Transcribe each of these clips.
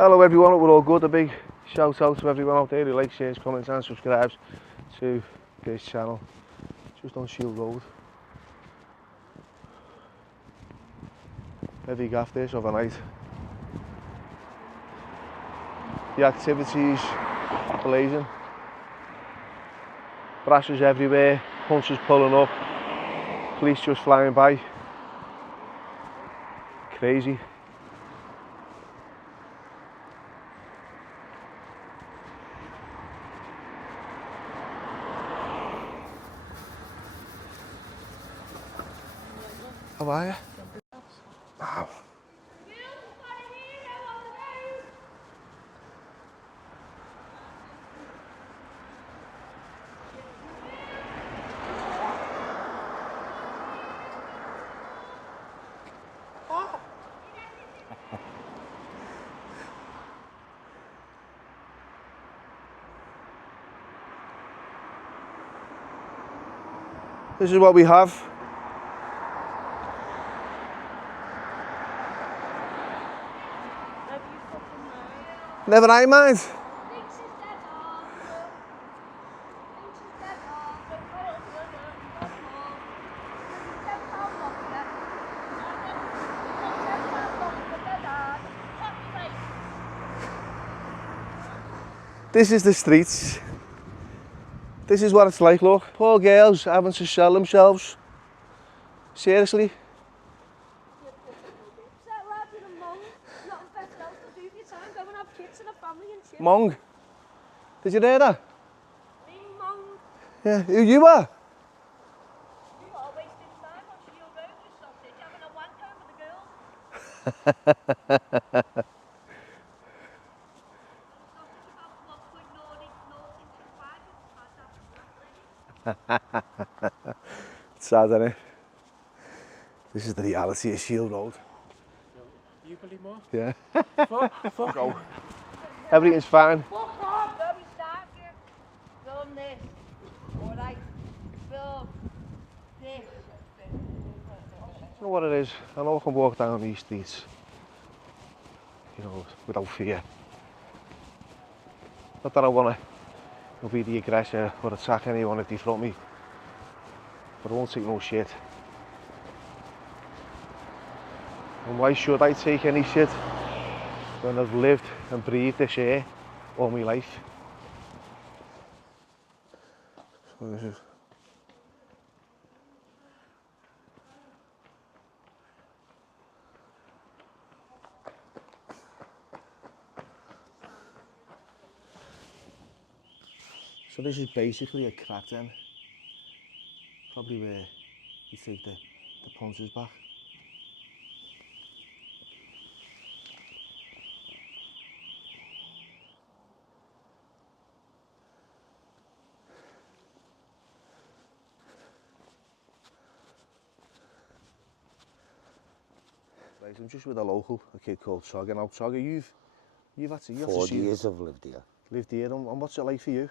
Hello everyone, hope we're all good. A big shout out to everyone out there who likes, shares, comments and subscribes to this channel. Just on Shield Road. Heavy gaff this overnight. The activity's blazing. Brasses everywhere, punches pulling up, police just flying by. Crazy. How are you? Wow. This is what we have. Never I mind. This is the streets. This is what it's like, look. Poor girls having to sell themselves. Seriously. Mong. Did you hear that? Mong. Yeah, who you are? You are wasting time on Shield Road, you sausage, having a wank over the girls. It's sad, isn't it? This is the reality of Shield Road. You believe more? Yeah. Fuck Go. Everything's fine. Fuck off, don't be starving. Film this. Alright. Film this. You know what it is? I know I can walk down these streets, you know, without fear. Not that I want to be the aggressor or attack anyone if they throw me, but I won't take no shit. And why should I take any shit when I've lived and breathed this air all my life? So this is... So this is basically a crack den, probably where you take the punches back. Right, I'm just with a local, a kid called Togger. Now Togger, you've had to 4 years I've lived here. Lived here, and what's it like for you?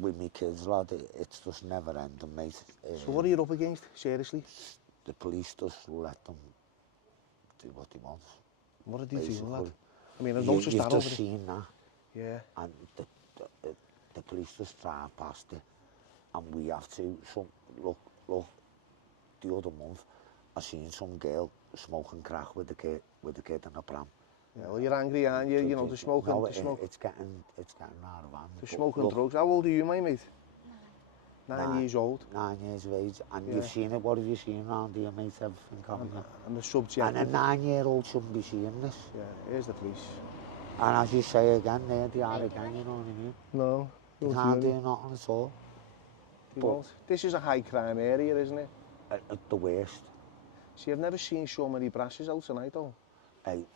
With me kids, lad, it's just never ending, mate. So what are you up against, seriously? The police just let them do what they want. What are they doing, lad? I mean, I've You've noticed that over just seen that. Yeah. And the police just drive past it, and we have to. Look, the other month, I seen some girl smoking crack with the kid in a pram. Yeah, well, you're angry, aren't you? You know, the smoking, no, the smoke. it's getting out of hand. The smoking drugs. How old are you, my mate? 9 years old. 9 years of age, and Yeah. you've seen it. What have you seen around here, mate? Everything coming up. And the subject. And a 9-year-old shouldn't be seeing this. Yeah, here's the police. And as you say again, they are again, you know what I mean? No. You can't do nothing at all. But this is a high crime area, isn't it? At the worst. See, I've never seen so many brasses out tonight, though. Hey,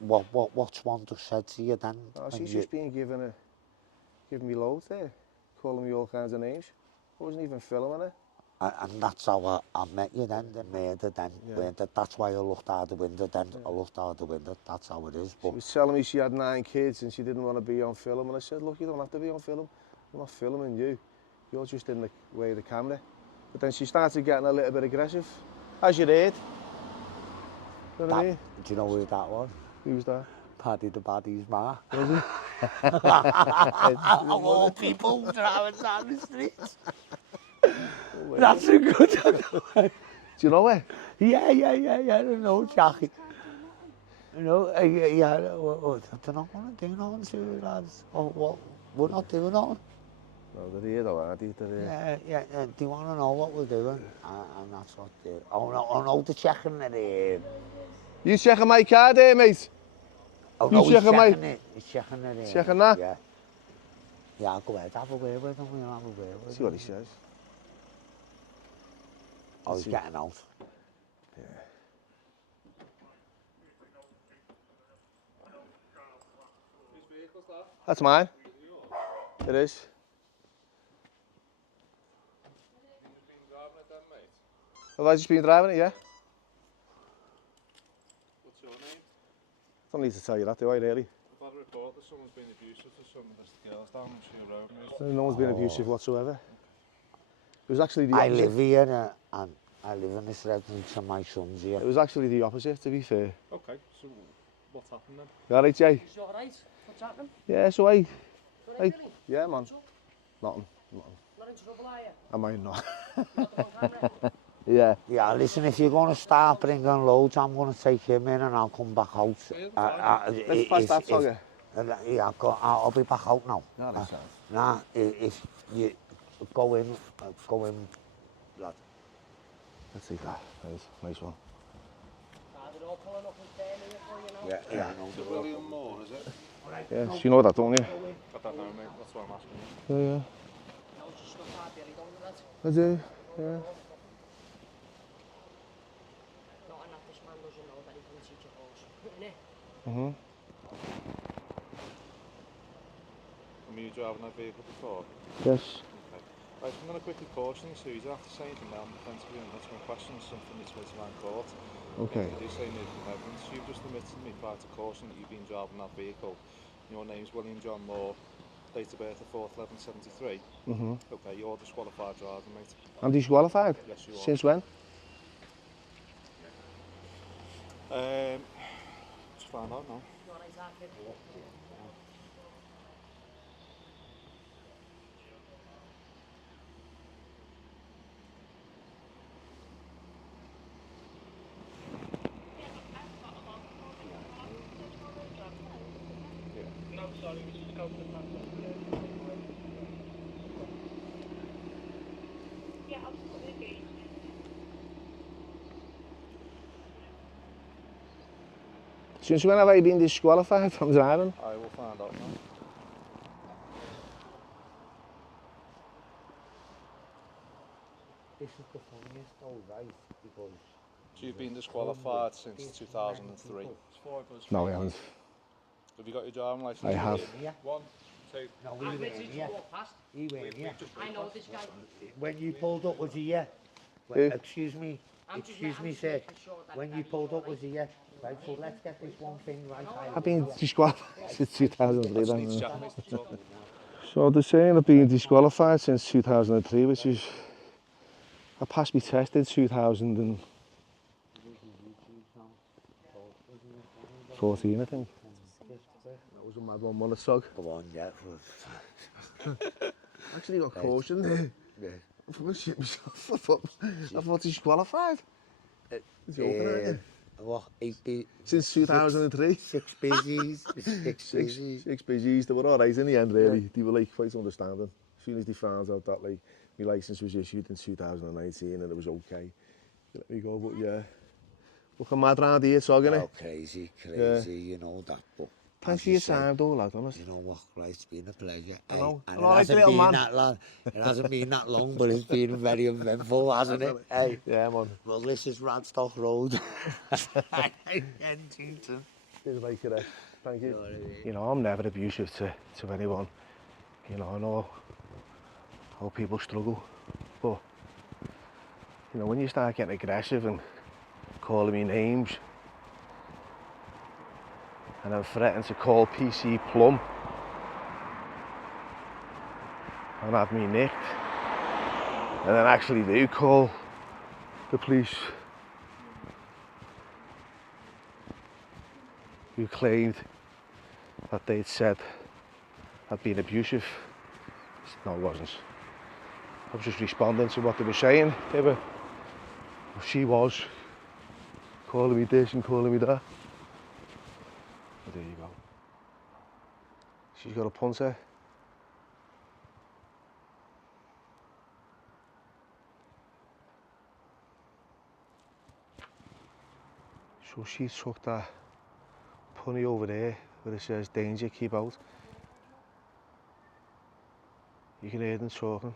what's one just said to you then? Oh, she's just being giving me loads there, calling me all kinds of names. I wasn't even filming it. And that's how I met you then, the murder then. Yeah. That's why I looked out the window then. Yeah. I looked out the window, that's how it is. But she was telling me she had 9 kids and she didn't want to be on film. And I said, look, you don't have to be on film. I'm not filming you. You're just in the way of the camera. But then she started getting a little bit aggressive, as you heard. You know what I mean? Do you know who that was? Who was that? Paddy the Baddy's ma. Was he? Of all people driving down the streets. That's a good one. Do you know it? Yeah, I know, Jackie. You know, I don't know what to do now, lads. Oh, what? We're not doing nothing. No, they're here though, aren't they? They're here. Yeah, do you want to know what we're doing? And that's what they're... Oh, no, they're checking it. You checking my car there, mate? Oh, You no, he's checking checking it. He's checking it. Checking that? Yeah. Yeah, I'll go ahead, have a word with him, we'll have a word with him. See what he says. Oh, he's getting out. Yeah. That's mine. It is. Have I just been driving it, yeah? What's your name? Don't need to tell you that, do I, really? I've had a report that someone's been abusive to some of the girls down on Shield Road, mate. No one's been abusive whatsoever. It was actually the I opposite. live here and I live in this residence and my son's here. It was actually the opposite, to be fair. Okay, so what's happened then? You alright, Jay? Is you alright? What's happening? Yeah, so I... You alright, Billy? Yeah, man. What's up? Nothing. Not in trouble, are you? I might not. You got them on camera? Yeah. Yeah, listen, if you're going to start bringing loads, I'm going to take him in and I'll come back out. Let's pass that target. Yeah, I'll be back out now. No, that's sounds. Nah, if you go in, lad. Let's see that. Nice one. They're all pulling up and turning it for you now. Yeah, I know. Is it William Moore, is it? Yeah, so you know that, don't you? I don't know, mate. That's why I'm asking you. Yeah. No, just stuff out there, don't you, lads? I do, yeah. Not enough this man doesn't know that he can teach a horse. Innit? Mm-hmm. Have you driving that vehicle before? Yes. Okay. Right, I'm going to quickly caution you, so you don't have to say anything now. I'm defensive and that's my question is something that's written around court. Okay. You do say nuclear evidence. You've just admitted me prior to caution that you've been driving that vehicle. Your name's William John Moore, date of birth of 4/11/73. Mm-hmm. Okay, you're disqualified driver, mate. I'm disqualified? Yes, you are. Since when? Just find out now. You alright, Arthur? Since when have I been disqualified from driving? I will find out now. This is the funniest though, right? Because... So you've been disqualified since 2003. No, I haven't. Have you got your driving licence? I have. Yeah. 1, 2. No, I'm we weren't ready to here. walk past. He weren't here. I know this guy. When you pulled up, was he here? Who? Excuse me, I'm just excuse me, making sir. sure that When that you he's pulled up, alright. was he here? Right, so let's get this one thing right. I've been disqualified since 2003 then. Needs checking, mate, that's all. So they're saying I've been disqualified since 2003, which is... I passed my test in 2014, I think. That was a mad one, what a sog. Go on, yeah. Actually got caution there. Yeah. I fucking shit myself. I thought disqualified. Joking, aren't you? What, 8 Since 2003. 6 busies, 6 busies. Six BGs, they were alright in the end really. Yeah. They were like quite understanding. As soon as they found out that like my licence was issued in 2019 and it was okay, they let me go, but yeah. Looking mad round here, so innit? Oh, crazy, you know that, but... Thanks for your time though, lad, honest. You know what, right, it's been a pleasure. I know. And All right, it hasn't little been man. that long, it hasn't been that long, but it's been very eventful, hasn't it? Hey. Yeah, man. Well, this is Radstock Road. Kensington. It's like it, thank you. You know what I mean? You know, I'm never abusive to anyone. You know, I know how people struggle, but you know, when you start getting aggressive and calling me names and then threatening to call PC Plum and have me nicked, and then actually do call the police who claimed that they'd said had been abusive. No, it wasn't. I was just responding to what they were saying. She was calling me this and calling me that. But there you go. She's got a punter. So she took that punny over there where it says danger, keep out. You can hear them talking.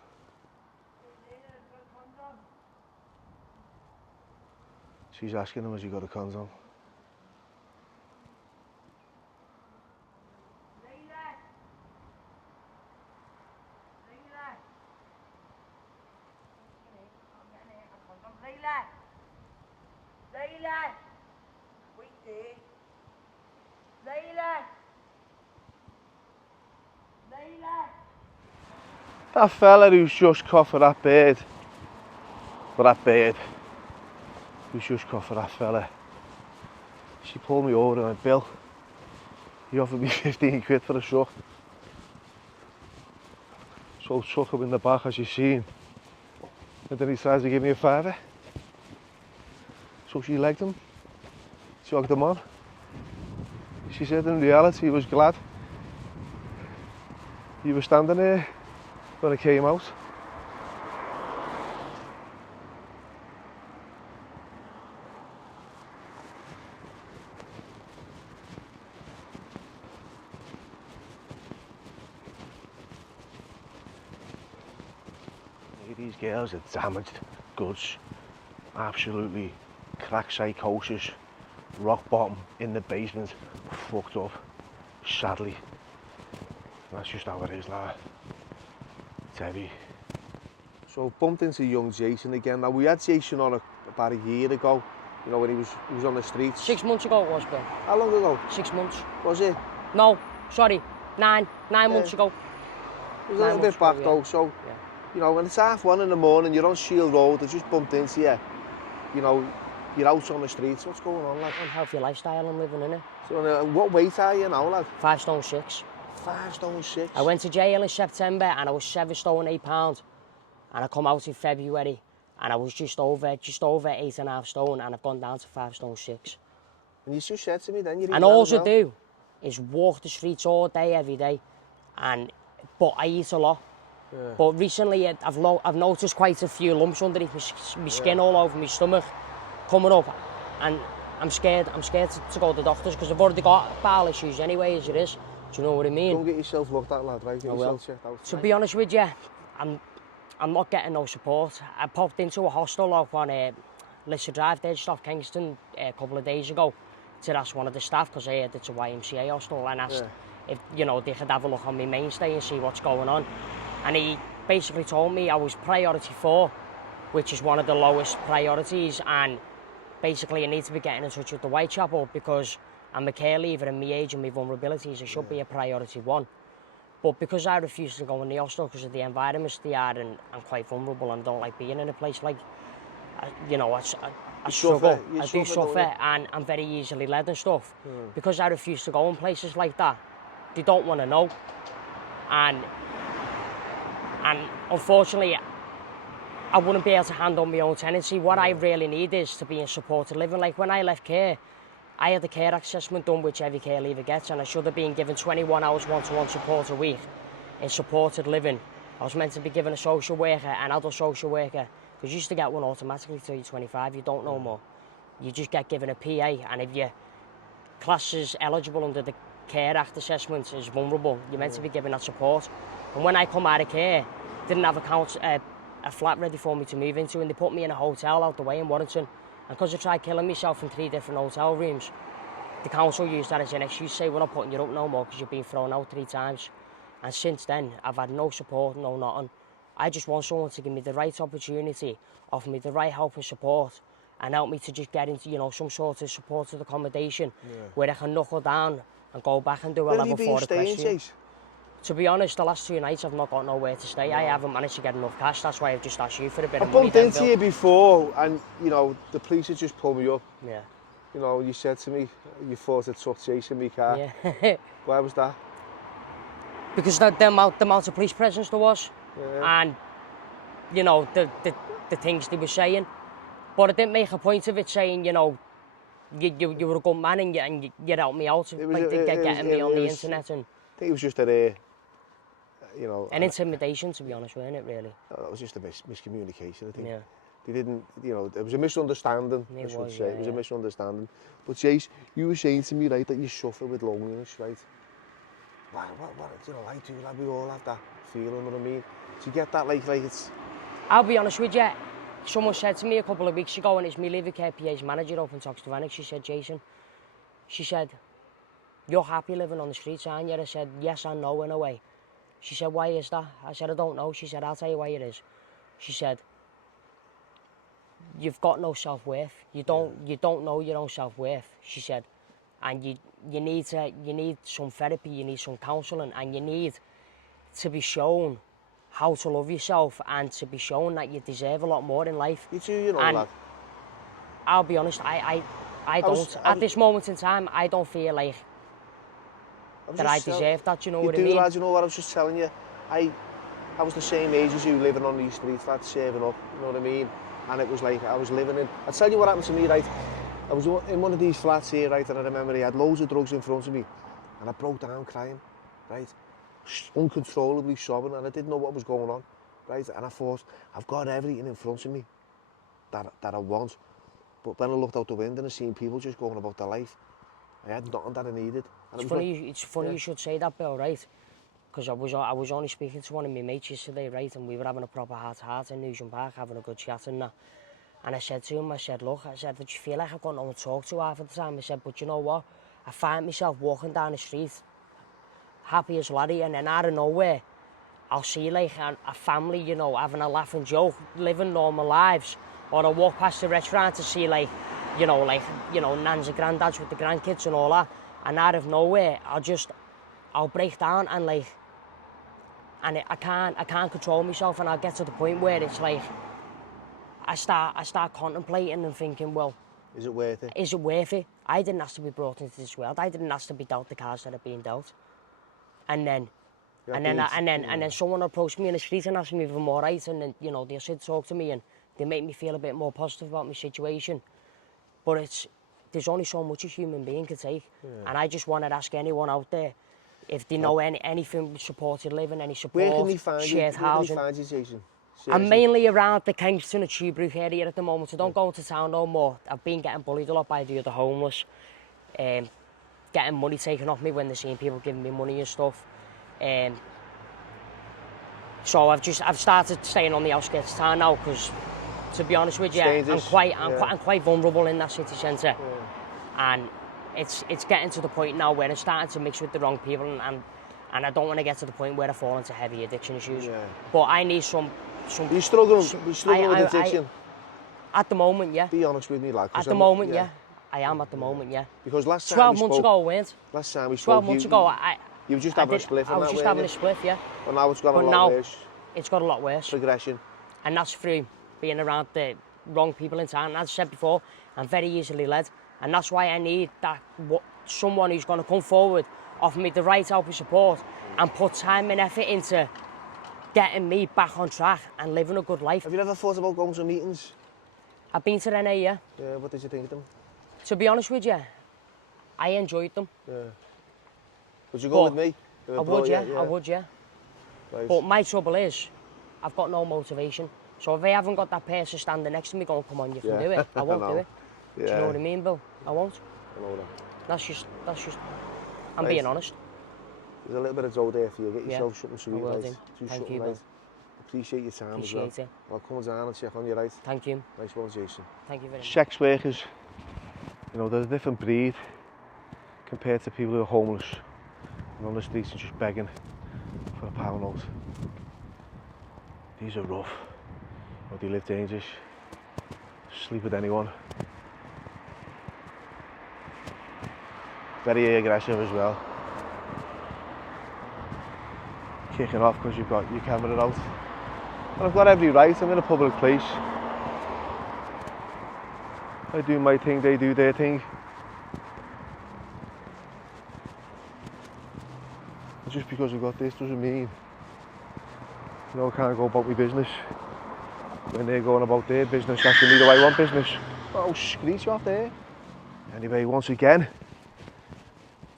She's asking him, has he got a condom? That fella who's just caught for that bird, who's just caught for that fella, she pulled me over and went, Bill, he offered me 15 quid for a suck. So I took him in the back as you've seen, and then he tries to give me a fiver. So she legged him, chugged him on. She said in reality he was glad he was standing there when I came out. These girls are damaged goods, absolutely crack psychosis, rock bottom in the basement, fucked up, sadly. That's just how it is now. It's heavy. So bumped into young Jason again. Now we had Jason on about a year ago, you know, when he was on the streets. 6 months ago it was, Bill. How long ago? 6 months. Was it? No, sorry, nine months ago. It was a little bit back though, so, you know, when it's 1:30 in the morning, you're on Shield Road, I just bumped into you, you know, you're out on the streets, what's going on, lad? Unhealthy lifestyle I'm living in it. So what weight are you now, lad? 5 stone 6. 5 stone 6? I went to jail in September and I was 7 stone 8 pounds. And I come out in February and I was just over 8.5 stone, and I've gone down to 5 stone 6. And you just said to me then, you're and all I do is walk the streets all day, every day. But I eat a lot. Yeah. But recently I've noticed quite a few lumps underneath my skin, all over my stomach coming up, and I'm scared to go to the doctors because I've already got bowel issues anyway as it is. Do you know what I mean? Don't get yourself looked at, lad, right? Get yourself checked out. To be honest with you, I'm not getting no support. I popped into a hostel up on Lister Drive there just off Kingston a couple of days ago to ask one of the staff, because I heard it's a YMCA hostel, and asked if, you know, they could have a look on my mainstay and see what's going on. And he basically told me I was priority 4, which is one of the lowest priorities, and basically I need to be getting in touch with the Whitechapel because I'm a care leaver and my age and my vulnerabilities, I should be a priority 1. But because I refuse to go in the hostel because of the environments they are, and I'm quite vulnerable and I don't like being in a place like, you know, I struggle, I do suffer, and I'm very easily led and stuff. Because I refuse to go in places like that, they don't want to know. And unfortunately, I wouldn't be able to handle my own tenancy. What I really need is to be in supported living. Like when I left care, I had the care assessment done, which every care leaver gets, and I should have been given 21 hours one-to-one support a week in supported living. I was meant to be given a social worker, an adult social worker, because you used to get one automatically till you're 25, you don't know more. You just get given a PA, and if your class is eligible under the Care Act assessment as vulnerable, you're meant to be given that support. And when I come out of care, didn't have a flat ready for me to move into, and they put me in a hotel out the way in Warrington. And because I tried killing myself in 3 different hotel rooms, the council used that as an excuse, say we're not putting you up no more because you've been thrown out 3 times. And since then, I've had no support, no nothing. I just want someone to give me the right opportunity, offer me the right help and support, and help me to just get into, you know, some sort of supported accommodation where I can knuckle down and go back and do a level 4 equestrian. To be honest, the last 2 nights I've not got nowhere to stay. I haven't managed to get enough cash. That's why I've just asked you for a bit of money. I bumped into you before, and you know the police had just pulled me up. Yeah. you know, you said to me you thought it took chasing me car. Yeah. Why was that? Because the amount of police presence there was, Yeah. and you know the things they were saying, but I didn't make a point of it saying, you know, you were a good man and you helped me out, like getting me on the internet, and I think it was just a, you know, an intimidation, to be honest, wasn't it, really? that was just a miscommunication, I think. Yeah. They didn't, you know, it was a misunderstanding, I should say. It was a misunderstanding. But Chase, you were saying to me, right, that you suffer with loneliness, right? What, you know, I do, like, we all have that feeling, you know what I mean? Do you get that, like it's... I'll be honest with you, someone said to me a couple of weeks ago, and it's me Liver Care PA's manager up in Toxtevanic, she said, Jason, she said, you're happy living on the streets, aren't you? I said, yes and no in a way. She said, why is that? I said, I don't know. She said, I'll tell you why it is. She said, you've got no self-worth. You don't know your own self-worth, she said. And you need some therapy, you need some counselling, and you need to be shown how to love yourself and to be shown that you deserve a lot more in life. You do, you know, and lad. I'll be honest, I don't. At this moment in time, I don't feel like that I deserve that, you know what I mean? You do, lad, you know what I was just telling you? I was the same age as you, living on these streets, lad, saving up, you know what I mean? And it was like, I was living in... I'll tell you what happened to me, right? I was in one of these flats here, right, and I remember he had loads of drugs in front of me, and I broke down crying, right? Uncontrollably sobbing, and I didn't know what was going on, right? And I thought, I've got everything in front of me that I want. But when I looked out the window and I seen people just going about their life, I had nothing that I needed. And it's funny you should say that, Bill, right? Because I was only speaking to one of my mates yesterday, right? And we were having a proper heart-to-heart in Newton Park, having a good chat and that. And I said to him, I said, look, I said, did you feel like I've got no one to talk to half of the time? I said, but you know what? I find myself walking down the street, happy as laddie, and then out of nowhere, I'll see like a family, you know, having a laugh and joke, living normal lives. Or I'll walk past the restaurant to see like, you know, nans and granddads with the grandkids and all that. And out of nowhere, I'll break down and like, and I can't control myself, and I'll get to the point where it's like, I start contemplating and thinking, well, is it worth it? Is it worth it? I didn't ask to be brought into this world. I didn't ask to be dealt the cards that are being dealt. And then someone approached me in the street and asked me if I'm all right, and then, you know, they said talk to me and they make me feel a bit more positive about my situation. But there's only so much a human being can take. Yeah. And I just want to ask anyone out there if they know anything with supported living, any support, where can they find shared you? housing. Where can they find you, Jason? I'm mainly around the Kingston and Tuebrook area at the moment. I don't go into town no more. I've been getting bullied a lot by the other homeless, getting money taken off me when they're seeing people giving me money and stuff. So I've started staying on the outskirts of town now because, to be honest with you, I'm quite vulnerable in that city centre, and it's getting to the point now where I'm starting to mix with the wrong people, and I don't want to get to the point where I fall into heavy addiction issues. Yeah. But I need some. You struggling with addiction? At the moment, yeah. Be honest with me, lad. At the moment, yeah. I am at the moment, yeah. Because last time 12 months ago, I went. Last time we spoke, 12 months ago, you were just having a spliff. I was just having a spliff, yeah. But now it's got a lot worse. It's got a lot worse. Progression. And that's through being around the wrong people in town. As I said before, I'm very easily led, and that's why I need someone who's going to come forward, offer me the right help and support, and put time and effort into getting me back on track and living a good life. Have you ever thought about going to meetings? I've been to NA, yeah. Yeah, what did you think of them? To be honest with you, I enjoyed them. Yeah. Would you go with me? I would, yeah. I would, yeah. Right. But my trouble is, I've got no motivation. So if I haven't got that person standing next to me going, come on, you can do it, I won't do it. Yeah. Do you know what I mean, Bill? I won't. I know that. That's just, I'm being honest. There's a little bit of dough there for you. Get yourself something sweet, right? Thank you, Bill. Appreciate your time as well. I'll come down and check on you, right? Thank you. Nice one, Jason. Thank you very much. Sex workers, you know, they're a different breed compared to people who are homeless and on the streets and just begging for a pound note. These are rough. You know, they live dangerous, sleep with anyone. Very aggressive as well. Kicking off because you've got your camera out. And I've got every right, I'm in a public place. I do my thing, they do their thing. And just because I've got this doesn't mean, you know, I can't go about my business when they're going about their business, asking me do I want business. Oh, screech off there. Anyway, once again,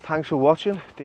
thanks for watching.